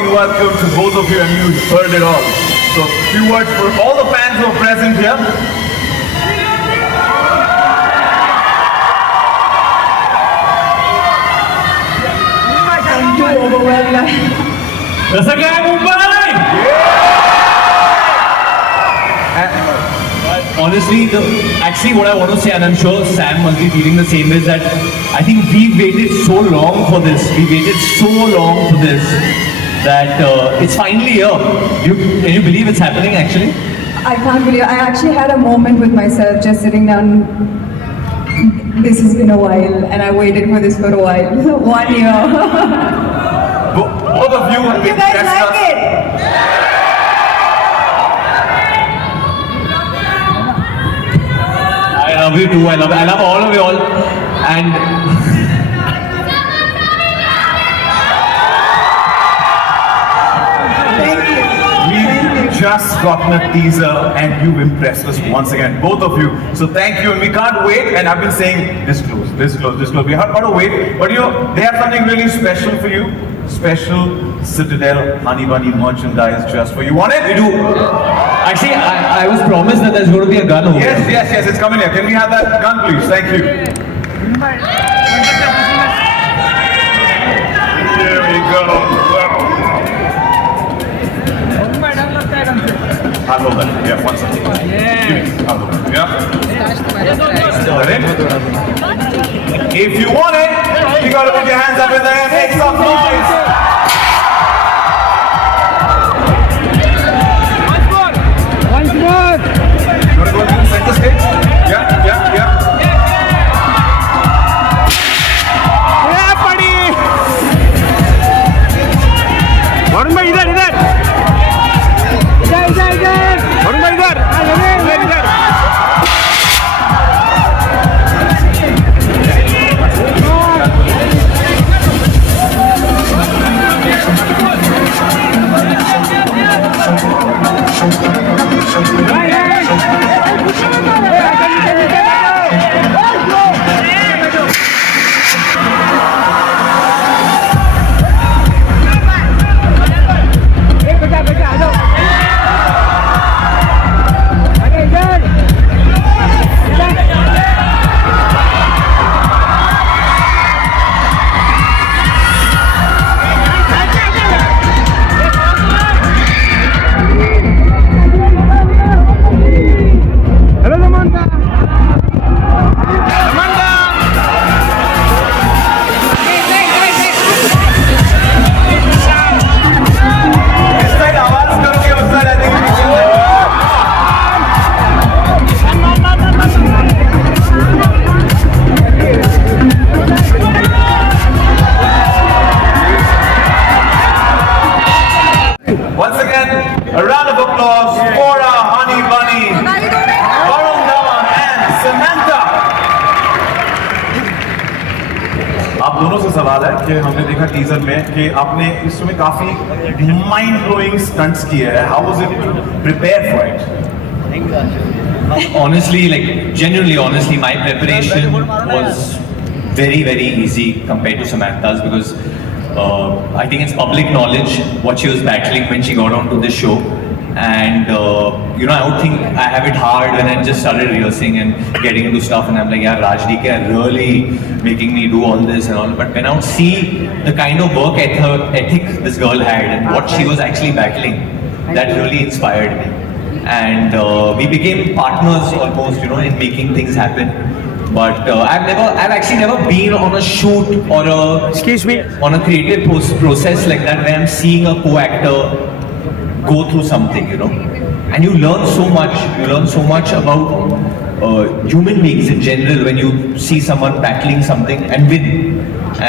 overwhelming welcome to both of you, and you heard it all. So, few words for all the fans who are present here. I'm too overwhelmed. Honestly, actually what I want to say, and I'm sure Sam must be feeling the same, is that I think we waited so long for this. We waited so long for this that it's finally here. Can you believe it's happening actually? I can't believe I actually had a moment with myself just sitting down. This has been a while and I waited for this for a while. 1 year. Both of you have You been guys dressed up. like it? I love you too. I love all of you all. And Thank you. We've just gotten a teaser and you've impressed us once again, both of you. So thank you, and we can't wait. And I've been saying this close. We have got to wait, but you know, they have something really special for you. Special Citadel Honey Bunny merchandise just for you. Want it? we do. Actually, I was promised that there's going to be a gun over Yes, there. yes, it's coming here. Can we have that gun, please? Thank you. Here we go. I'll hold that. Yeah, one second. Give me. I'll hold that. Yeah. Got it? If you want it, you gotta put your hands up in the air and make some noise. Once more! You wanna go to the center stage? Yeah. Yeah, buddy! Varun bhai, इधर! Varun bhai, इधर! Hello, Samantha! इस side आवाज करोगे उस side आने की Once again, a round of applause for our honey bunny, Varun, Dhawan and Samantha. आप दोनों से सवाल है कि हमने देखा टीजर में कि आपने इसमें काफी माइंड ब्लोइंग स्टंट्स किए हैं. How was it to prepare for it? Honestly, like genuinely honestly, my preparation was very, very easy compared to Samantha's, because I think it's public knowledge what she was battling when she got onto this show. And you know, I would think I have it hard when I just started rehearsing and getting into stuff, and I'm like, yeah, Raj DK are really making me do all this and all. But when I would see the kind of work ethic this girl had and what she was actually battling, that really inspired me. And we became partners almost, you know, in making things happen. But I've actually never been on a shoot or on a creative process like that where I'm seeing a co-actor go through something, you know, and you learn so much. You learn so much about human beings in general when you see someone battling something and win.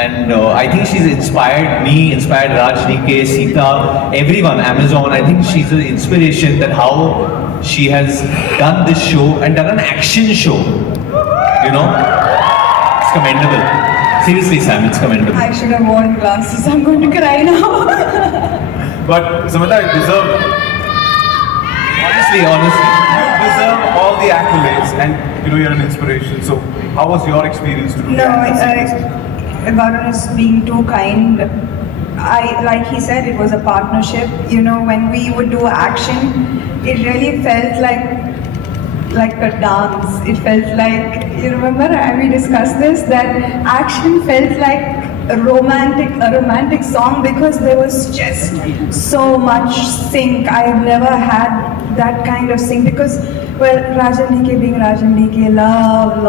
And I think she's inspired me, inspired Raj DK, Sita, everyone, Amazon. I think she's an inspiration that how she has done this show and done an action show. You know, it's commendable. Seriously, Sam, it's commendable. I should have worn glasses. I'm going to cry now. But Samantha, you deserve. Honestly, You deserve all the accolades, and you know you're an inspiration. So, how was your experience to do No, that? Varun is being too kind. like he said, it was a partnership. You know, when we would do action, it really felt like a dance. It felt like, you remember, we discussed this, that action felt like a romantic song because there was just so much sync. I have never had that kind of sync because, well, Rajan DK being Rajan DK, love,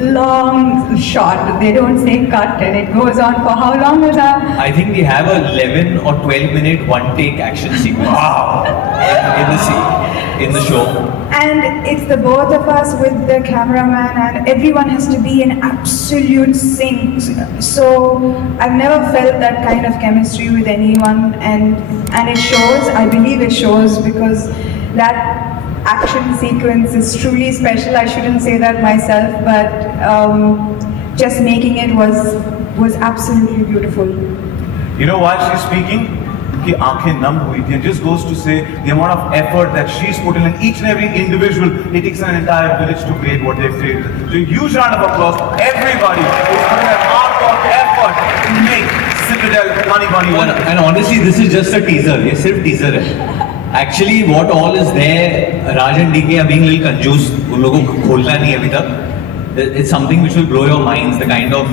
long shot. They don't say cut and it goes on for how long was that? I think we have a 11 or 12-minute one-take action sequence. Wow! In the show. And it's the both of us with the cameraman, and everyone has to be in absolute sync. So I've never felt that kind of chemistry with anyone, and it shows. I believe it shows because that action sequence is truly special. I shouldn't say that myself, but just making it was absolutely beautiful. You know, while she's speaking, ki aankhein numb hui thi, and just goes to say the amount of effort that she's put in each and every individual. It takes an entire village to create what they've created. So a huge round of applause for everybody who's put in a hard effort to make CITADEL funny. And honestly, this is just a teaser. ये सिर्फ teaser है. Actually, what all is there, Raj and DK are being a little confused. उन लोगों को खोलना नहीं अभी तक. It's something which will blow your minds. The kind of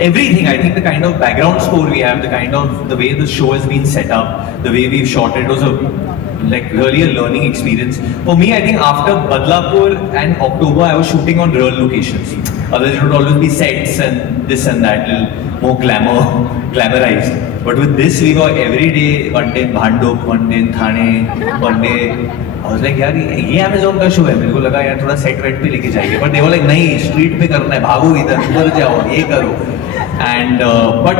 everything. I think the kind of background score we have, the way the show has been set up, the way we've shot it was really a learning experience. For me, I think after Badlapur and October, I was shooting on real locations. Otherwise, it would always be sets and this and that, little more glamorized. But with this, we were every day, one day in Bhanduk, one day in Thane, one day. I was like, यार ये Amazon का show है, मेरे को लगा यार थोड़ा set wait पे लेके जाएंगे. But they were like, नहीं, स्ट्रीट पे करना है, भागो इधर, उधर जाओ, ये करो. And but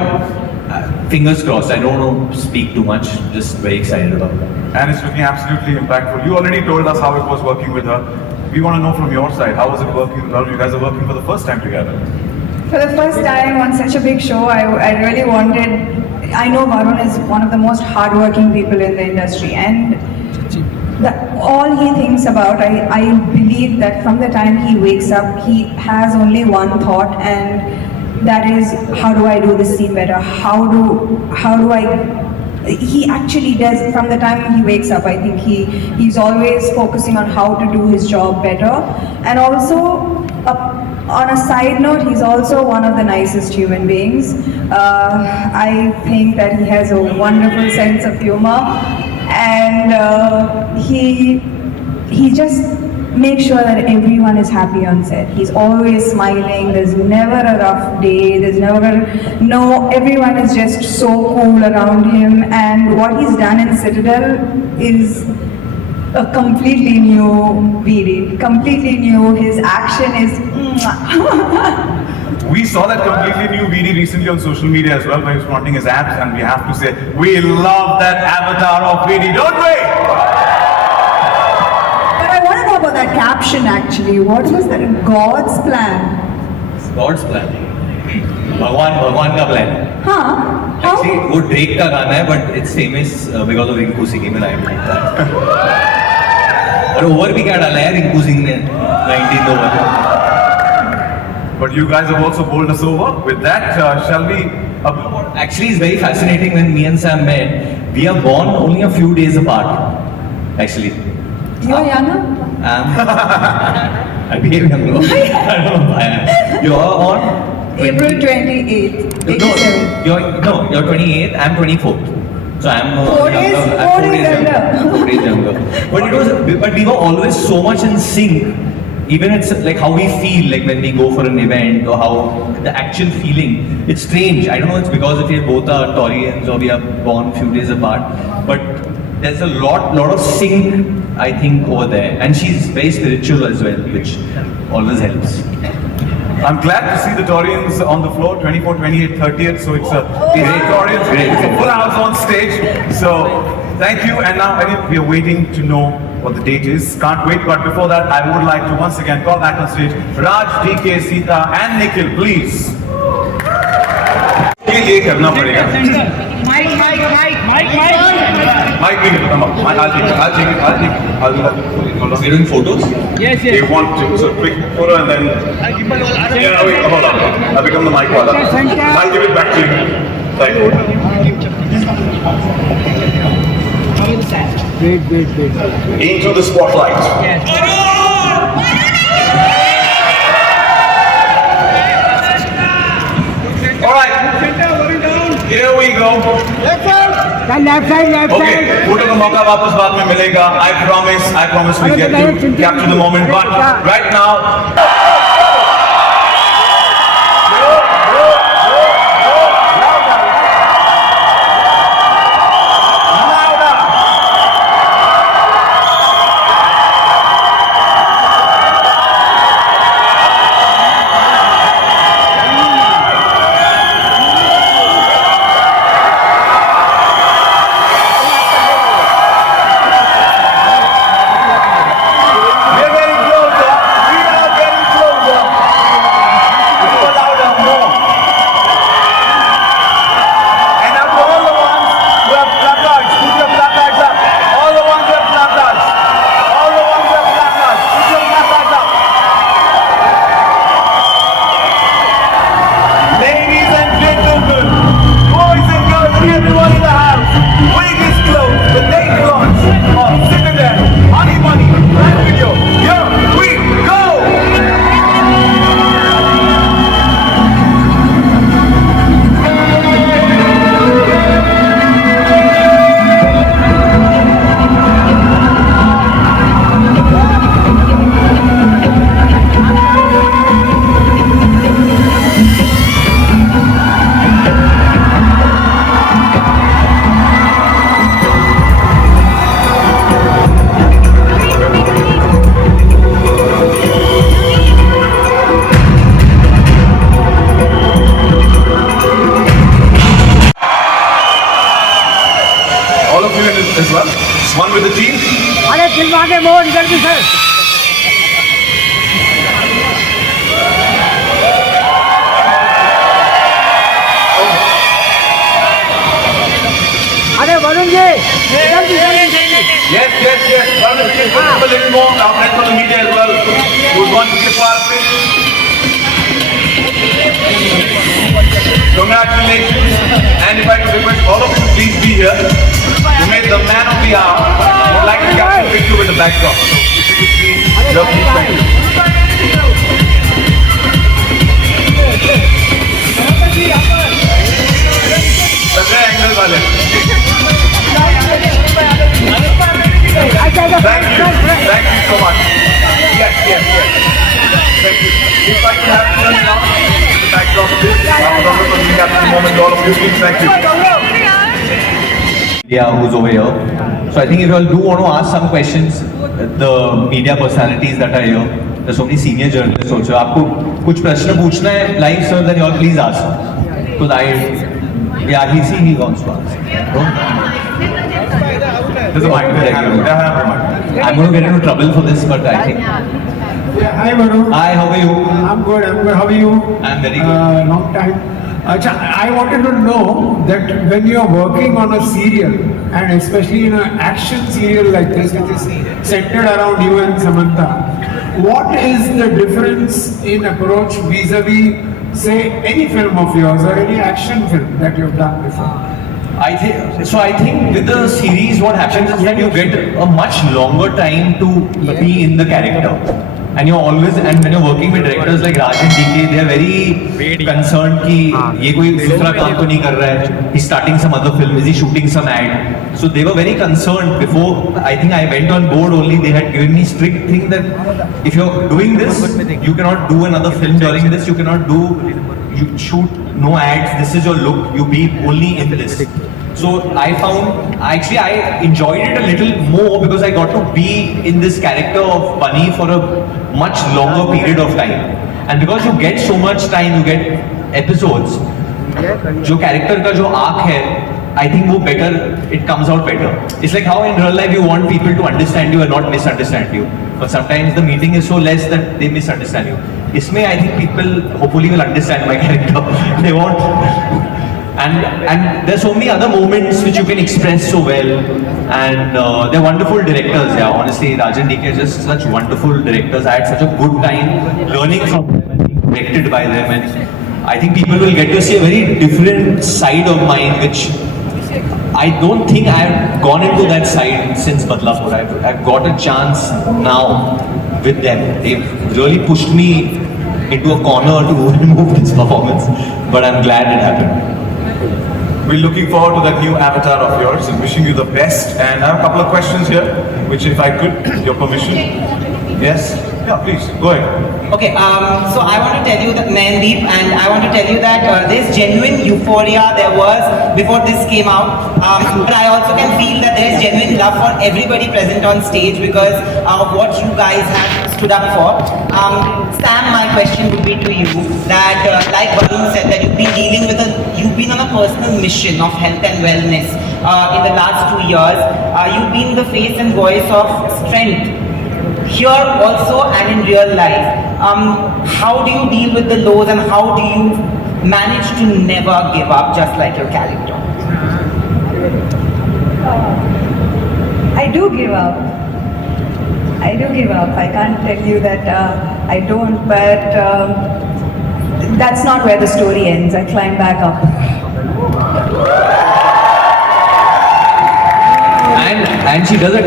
fingers crossed. I don't know, speak too much. Just very excited about that. And it's looking absolutely impactful. You already told us how it was working with her. We want to know from your side, how was it working? Well, you guys are working for the first time together. For the first time on such a big show, I really wanted. I know Varun is one of the most hardworking people in the industry, and all he thinks about, I believe that from the time he wakes up, he has only one thought, and that is, how do I do this scene better? How do I? He actually does from the time he wakes up. I think he's always focusing on how to do his job better, and also. On a side note, he's also one of the nicest human beings. I think that he has a wonderful sense of humor, and he just makes sure that everyone is happy on set. He's always smiling. There's never a rough day. Everyone is just so cool around him. And what he's done in Citadel is a completely new VD, completely new. His action is. We saw that completely new VD recently on social media as well, where he's flaunting his abs, and we have to say, we love that avatar of VD, don't we? But I want to know about that caption actually. What was that? God's plan. God's plan. भगवान का plan. Huh? Actually, वो Drake का गाना है, but it's famous because of Rinku Singh में live लगता है. और ओवर भी क्या डाला है रिंकू सिंह ने 19 over. But you guys have also bowled us over. With that, shall we? Actually, it's very fascinating when me and Sam met. We are born only a few days apart. Actually. You are younger? I behave younger. I don't know why. You are on? April 28th. 87. You're 28th. I'm 24th. So I'm 4 days younger. 4 days younger. But we were always so much in sync. Even it's like how we feel like when we go for an event, or how the actual feeling. It's strange. I don't know. It's because if we both are Taurians or we are born a few days apart. But there's a lot of sync, I think, over there. And she's very spiritual as well, which always helps. I'm glad to see the Taurians on the floor, 24, 28, 30th. So it's a Taurians, it's a full house on stage. So thank you. And now I think we are waiting to know what the date is. Can't wait. But before that, I would like to once again call back on stage Raj, DK, Sita, and Nikhil, please. ये करना पड़ेगा. Mike, come up. I'll take it. You're doing photos? Yes. They want to, so quick photo and then. Yeah, wait, hold on. I'll become the mic wala. I'll give it back to you. Thank you. Wait. Into the spotlight. All right, here we go. Left side. Okay, photo का मौका वापस बाद में मिलेगा. I promise we get to capture the moment. But right now. As well. One with the team. अरे film आगे मोड़ इधर भी सर. अरे वरुण जी इधर भी. Yes. Varun, if you can put up a little more. Our friends from the media as well. Who want to give our face. Congratulations. And if I could request all of you to please be here. You made the man of the hour. Would like to capture a picture with the backdrop. So if you could please, lovely, thank you. Such an angle wale. Thank you so much. Yes. Thank you. If I could have you now, the backdrop of this, we have the moment, all of you, please, thank you. Who's over here. So I think if you all do want to ask some questions, the media personalities that are here, there's so many senior journalists also. आपको कुछ प्रश्न पूछना है live sir, then you all please ask. Because he wants to ask. There's a mic there. I'm going to get into trouble for this, but I think. Yeah, hi Varun. Hi, how are you? I'm good. How are you? I'm very good. Long time. I wanted to know that when you are working on a serial, and especially in an action serial like this, which is centered around you and Samantha, what is the difference in approach vis-a-vis, say, any film of yours or any action film that you've done before? I think with the series, what happens is that you get a much longer time to be in the character. And you're always, and when you're working with directors like Raj and DK, they are very concerned कि ये कोई दूसरा काम तो नहीं कर रहा है. He's starting some other film. Is he shooting some ad? So they were very concerned before. I think I went on board only. They had given me strict thing that if you're doing this, you cannot do another film during this. You cannot do, you shoot no ads. This is your look. You be only in this. So I found, actually I enjoyed it a little more because I got to be in this character of Bunny for a much longer period of time. And because you get so much time, you get episodes, जो character का जो arc है, I think वो better, it comes out better. It's like how in real life you want people to understand you and not misunderstand you. But sometimes the meeting is so less that they misunderstand you. इसमें I think people hopefully will understand my character. They won't. And there's so many other moments which you can express so well, and they're wonderful directors. Yeah, honestly, Raj and DK are just such wonderful directors. I had such a good time learning from them and being directed by them, and I think people will get to see a very different side of mine, which I don't think I've gone into that side since Badlapur. I've got a chance now with them. They've really pushed me into a corner to remove this performance, but I'm glad it happened. We're looking forward to that new avatar of yours and wishing you the best. And I have a couple of questions here, which if I could, your permission. Yes? Yeah, please, go ahead. Okay, so I want to tell you that Mandeep, and I want to tell you that there's genuine euphoria there was before this came out, but I also can feel that there is genuine love for everybody present on stage because of what you guys have stood up for. Sam, my question would be to you that, like Varun said, that you've been on a personal mission of health and wellness in the last 2 years. You've been the face and voice of strength. Here also and in real life, how do you deal with the lows and how do you manage to never give up just like your character? I do give up. I do give up. I can't tell you that I don't, but that's not where the story ends. I climb back up. And she does a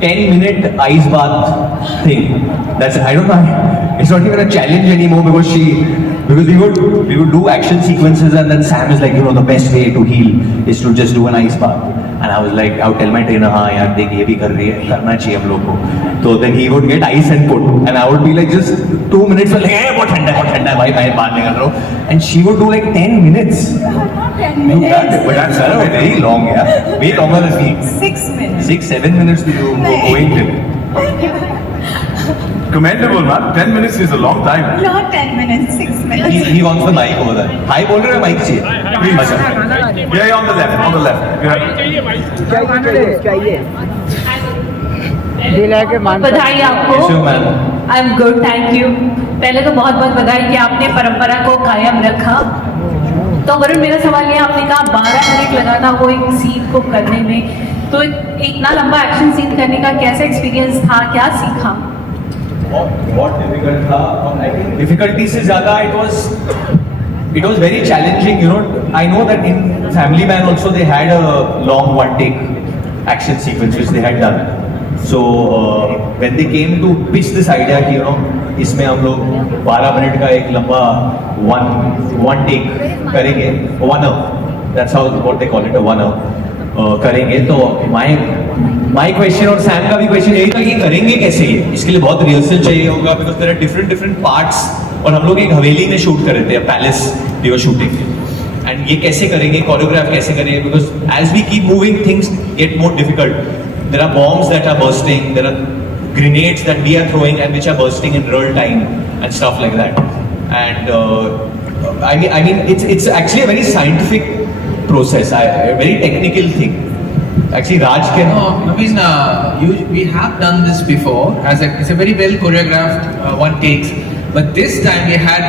10-minute ice bath thing. That's, I don't know, it's not even a challenge anymore because we would do action sequences and then Sam is like, you know, the best way to heal is to just do an ice bath. And I was like, I would tell my trainer, हाँ यार देख ये भी कर रही है, करना चाहिए हम लोग को. So then he would get ice and put, and I would be like just 2 minutes like, hey, बहुत ठंडा है भाई, मैं बाहर निकल रहा हूँ. And she would do like 10 minutes. Not 10 minutes. But that's very long, yeah. Way longer than me. 6 minutes. 6-7 minutes to you going till. Commendable, man. 10 minutes is a long time. Not 10 minutes, 6 minutes. He wants the mic over there. Hi, बोल रहे हो mic चाहिए? Please. Yeah, on the left, on the left. चाहिए दिल है कि मान बधाई आपको. Yes, ma'am. I am good, thank you. पहले तो बहुत बहुत बधाई कि आपने परंपरा को कायम रखा. तो वरुण, मेरा सवाल ये, आपने कहा 12 मिनट लगा था वो एक सीन को करने में, तो इतना लंबा एक्शन सीन करने का कैसा एक्सपीरियंस था, क्या सीखा? बहुत difficult था. I think difficulty से ज़्यादा it was very challenging. You know, I know that in Family Man also they had a long one-take action sequence which they had done. So when they came to pitch this idea कि you know इसमें हम लोग 12 minute का एक लंबा one take करेंगे, 1 hour. That's how what they call it, a 1 hour. करेंगे. तो my question और सैम का भी क्वेश्चन यही था कि करेंगे कैसे ये, इसके लिए बहुत रिहर्सल चाहिए होगा because there are different parts. और हम लोग एक हवेली में शूट कर रहे थे, palace we were shooting, and ये कैसे करेंगे, कोरियोग्राफ कैसे करेंगे, because as we keep moving things get more difficult. There are bombs that are bursting, there are grenades that we are throwing and which are bursting in real time and stuff like that. And I mean it's actually a very scientific process, a very technical thing. Actually, Raj can. No, I mean, we have done this before. It's a very well choreographed one takes, but this time we had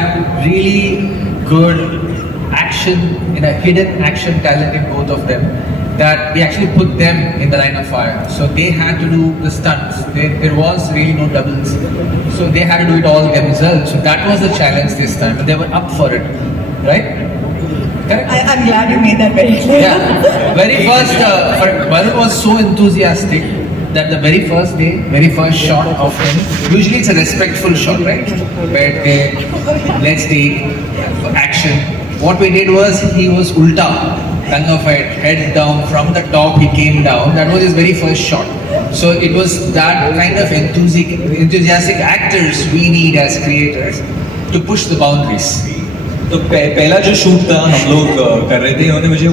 really good action, hidden action talent in both of them. That we actually put them in the line of fire. So they had to do the stunts. There was really no doubles. So they had to do it all themselves. So that was the challenge this time. But they were up for it, right? Correct? I'm glad you made that very clear. Yeah. Very first, Varun was so enthusiastic that the very first day, very first shot of him, usually it's a respectful shot, right? But let's take action. What we did was, he was ulta, tongue of it, head down, from the top he came down. That was his very first shot. So it was that kind of enthusiastic actors we need as creators to push the boundaries. तो पहला जो shoot था हम लोग कर रहे थे, उन्होंने मुझे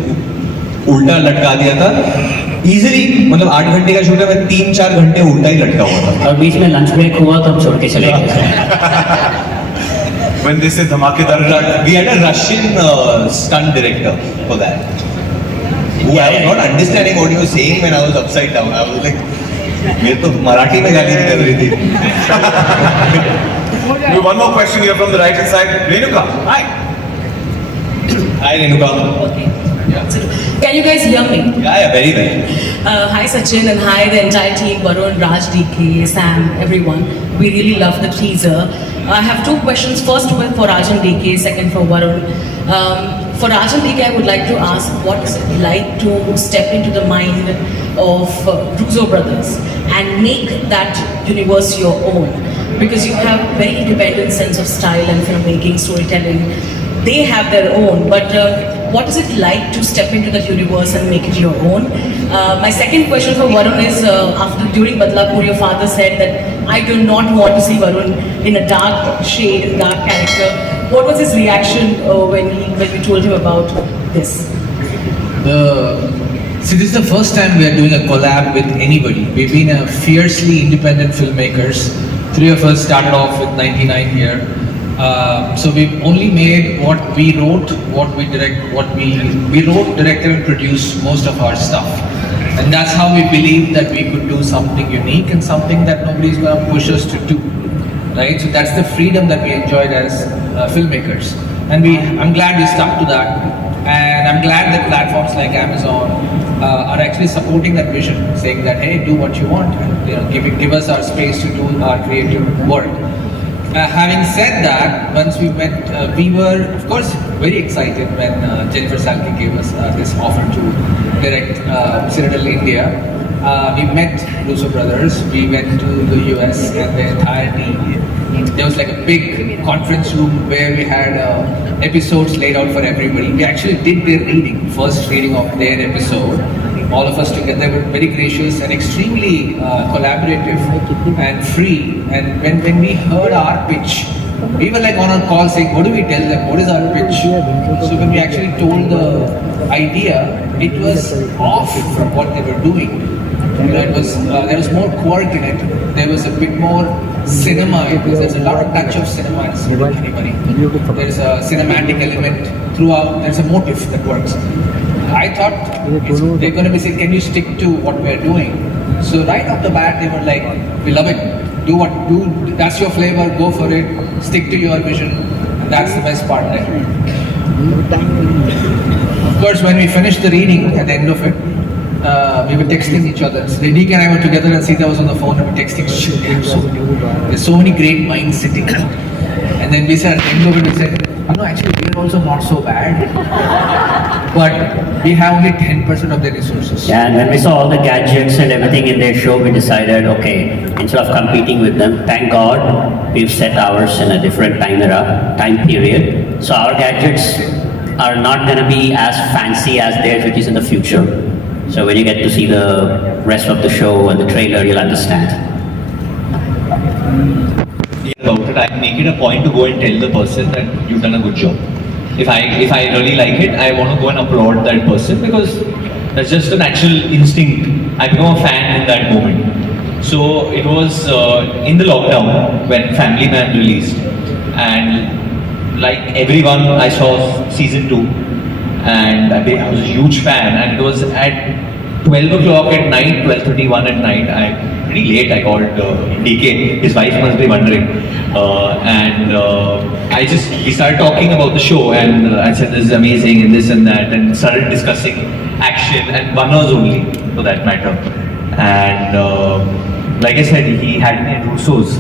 उल्टा लटका दिया था इजीली. मतलब 8 घंटे का शूट है, मैं 3-4 घंटे उल्टा ही लटका हुआ था. और बीच में लंच ब्रेक हुआ तो हम छोड़ के चले गए. When they say धमाकेदार, We had a Russian stunt director for that. Who I was not understanding what he was saying when I was upside down. I was like, मेरे तो मराठी में गाली निकल रही थी. we have one more question here from the right hand side. Renuka, hi. Hi Renuka. Okay. Can you guys hear me? Yeah, very well. Hi Sachin and hi the entire team, Varun, Raj, DK, Sam, everyone. We really love the teaser. I have two questions. First one for Rajan DK, second for Varun. For Rajan DK, I would like to ask, what is it like to step into the mind of Russo brothers and make that universe your own? Because you have very independent sense of style and filmmaking, storytelling. They have their own, but what is it like to step into that universe and make it your own? My second question for Varun is, during Badlapur, your father said that I do not want to see Varun in a dark shade, dark character. What was his reaction when you told him about this? See, this is the first time we are doing a collab with anybody. We've been a fiercely independent filmmakers. Three of us started off with 99 here. So we've only made what we wrote, what we direct, we wrote, directed and produced most of our stuff. And that's how we believed that we could do something unique and something that nobody's going to push us to do. Right? So that's the freedom that we enjoyed as filmmakers. And I'm glad we stuck to that. And I'm glad that platforms like Amazon are actually supporting that vision, saying that, hey, do what you want, and give us our space to do our creative work. Having said that, once we met, we were, of course, very excited when Jennifer Salke gave us this offer to direct CITADEL India. We met Russo brothers, we went to the US and the entire team. There was like a big conference room where we had episodes laid out for everybody. We actually did their reading, first reading of their episode. All of us together were very gracious and extremely collaborative and free. And when we heard our pitch, we were like on a call saying, what do we tell them? What is our pitch? So when we actually told the idea, it was off from what they were doing. There was more quirk in it. There was a bit more cinema. There's a lot of touch of cinema in Cinema. There's a cinematic element throughout. There's a motive that works. I thought they're going to be saying, can you stick to what we're doing? So right off the bat, they were like, we love it. That's your flavor, go for it. Stick to your vision. And that's the best part there. Of course, when we finished the reading at the end of it, we were texting each other. So DK and I were together and Sita was on the phone and we were texting. There's so many great minds sitting. And then we said, at the end of it, we said, actually we're also not so bad. But we have only 10% of the resources. Yeah, and when we saw all the gadgets and everything in their show, we decided, okay, instead of competing with them, thank God we've set ours in a different time period. So our gadgets are not going to be as fancy as theirs, which is in the future. So when you get to see the rest of the show and the trailer, you'll understand. About it, I make it a point to go and tell the person that you've done a good job. If I really like it, I want to go and applaud that person because that's just a natural instinct. I become a fan in that moment. So it was in the lockdown when Family Man released, and like everyone, I saw season 2, and I was a huge fan. And it was at 12 o'clock at night, 12:31 at night. Pretty late, I called DK. His wife must be wondering. We started talking about the show, and I said this is amazing and this and that, and started discussing action and runners only, for that matter. And like I said, he had me at Russo's.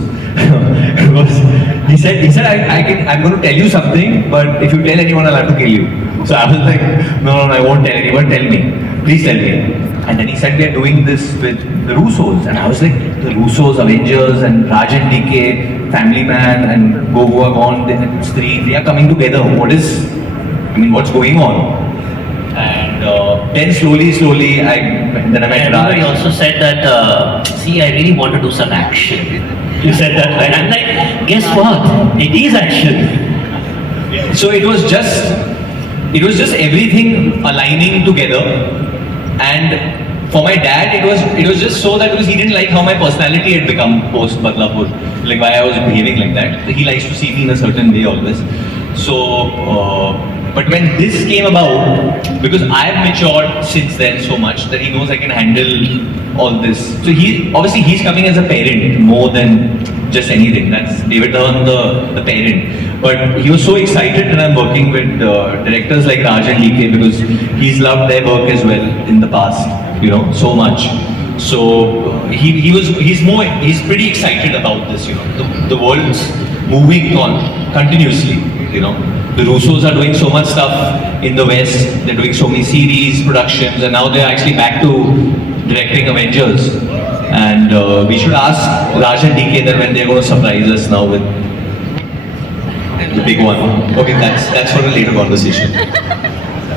he said I'm going to tell you something, but if you tell anyone, I'll have to kill you. So I was like, no, I won't tell anyone. Tell me, please tell me. And then he said, we are doing this with the Russos. And I was like, the Russos, Avengers, and Rajan DK, Family Man, and Go Gone, the three, they are coming together. What's going on? And then slowly, I met Raj. He also said that, I really want to do some action. You said that, and I'm like, guess what? It is action. So it was just everything aligning together. And for my dad, it was just so that because he didn't like how my personality had become post Badlapur, like why I was behaving like that. He likes to see me in a certain way always. So, but when this came about, because I have matured since then so much that he knows I can handle all this. So he's coming as a parent more than just anything. That's David Dhawan, the parent. But he was so excited that I'm working with directors like Raj and DK because he's loved their work as well in the past, so much. So he's pretty excited about this, the world's moving on continuously. You know, the Russos are doing so much stuff in the West. They're doing so many series, productions, and now they're actually back to directing Avengers. And we should ask Raj and DK that when they're going to surprise us now with the big one. Okay, that's for a later conversation.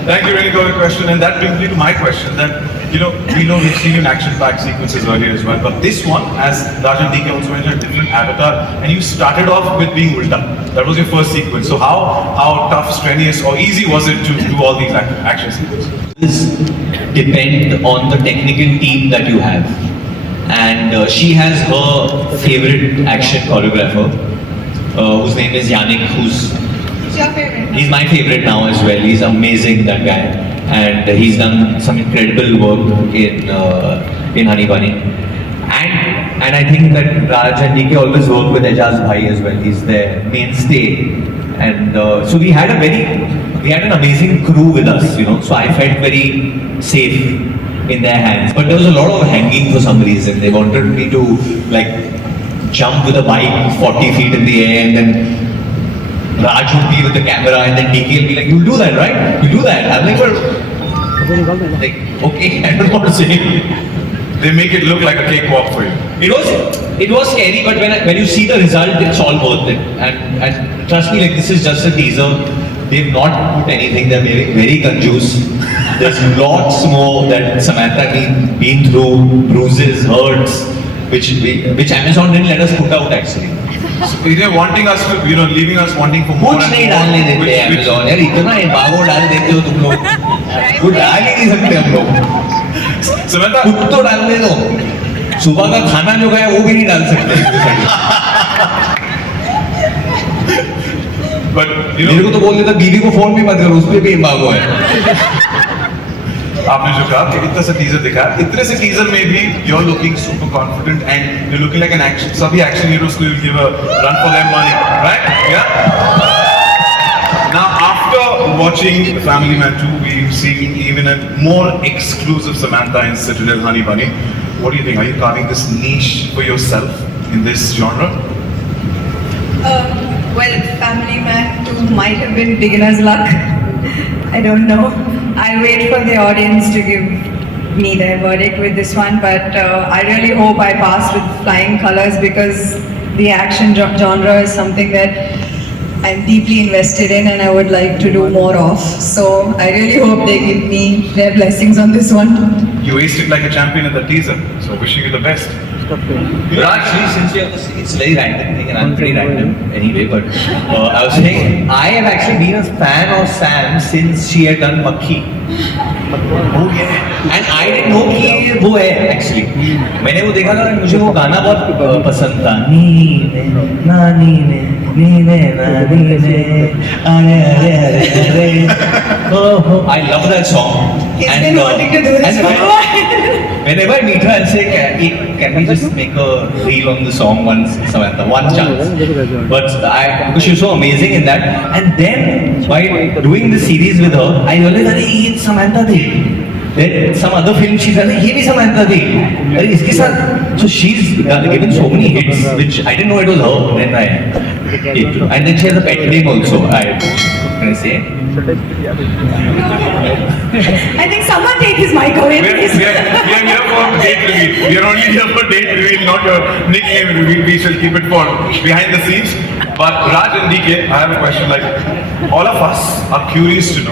Thank you really for the question, and that brings me to my question. That we know we've seen you in action-packed sequences earlier as well, but this one, as Raj and DK also mentioned, a different avatar, and you started off with being Ulta. That was your first sequence. So how tough, strenuous, or easy was it to do all these action sequences? This depend on the technical team that you have, and she has her favorite action choreographer, whose name is Yannick, who's your favorite? He's my favorite now as well. He's amazing, that guy, and he's done some incredible work in Honey Bunny. And I think that Raj and DK always work with Ejaz Bhai as well. He's their mainstay, and so we had an amazing crew with us. So I felt very safe in their hands. But there was a lot of hanging for some reason. They wanted me to jump with a bike 40 feet in the air, and then Raj would be with the camera, and then DK will be like, "You'll do that, right? You'll do that." I'm like, "Well, okay, I don't know what to say." They make it look like a cakewalk for you. It was scary, but when you see the result, it's all worth it. And trust me, this is just a teaser. They've not put anything. They're very conjuice. There's lots more that Samantha been through, bruises, hurts, which Amazon didn't let us put out actually. So they're wanting us to, leaving us wanting for more. कुछ नहीं डालने देते Amazon यार, इतना embargo डाल देते हो तुम लोग, कुछ डाल ही नहीं सकते हम लोग। Samantha, कुछ तो डालने दो, सुबह का खाना जो है वो भी नहीं डाल सकते। but मेरे को तो बोल देता बीवी को फोन भी मत करो, उस पे भी एम्बार्गो है। आपने जो कहा कि इतना सा टीजर दिखा, इतने से टीजर में भी you're looking super confident and you're looking like an action. सभी action heroes को will give a run for their money, right? Yeah. Now after watching Family Man 2, we've seen even a more exclusive Samantha in Citadel Honey Bunny. What do you think? Are you carving this niche for yourself in this genre? Well, Family Man 2 might have been beginner's luck. I don't know. I'll wait for the audience to give me their verdict with this one, but I really hope I pass with flying colors, because the action genre is something that I'm deeply invested in and I would like to do more of. So I really hope they give me their blessings on this one. You aced it like a champion in the teaser, so wishing you the best. Actually, since you have it's a very random thing, and I'm pretty random anyway, but I was saying, I have actually been a fan of Sam since she had done Makhi. Oh yeah. And I didn't know कि ये वो है actually. मैंने वो देखा था, मुझे वो गाना बहुत पसंद था। नीने नानी ने अरे अरे अरे अरे। Oh, I love that song. He's been wanting to do this for a while. Whenever I meet her and say, can we just make a reel on the song once, Samantha, one chance. But because she was so amazing in that. And then, by doing the series with her, I realized that it's Samantha Dey. Then some other film she said, he be Samantha Dey. So she's given so many hits, which I didn't know it was her. Then and then she has a pet name also. Can I say? I think someone take his mic away, please. We are here for date reveal. We are only here for date reveal, not your nickname reveal. We shall keep it for behind the scenes. But Raj and DK, I have a question. All of us are curious to know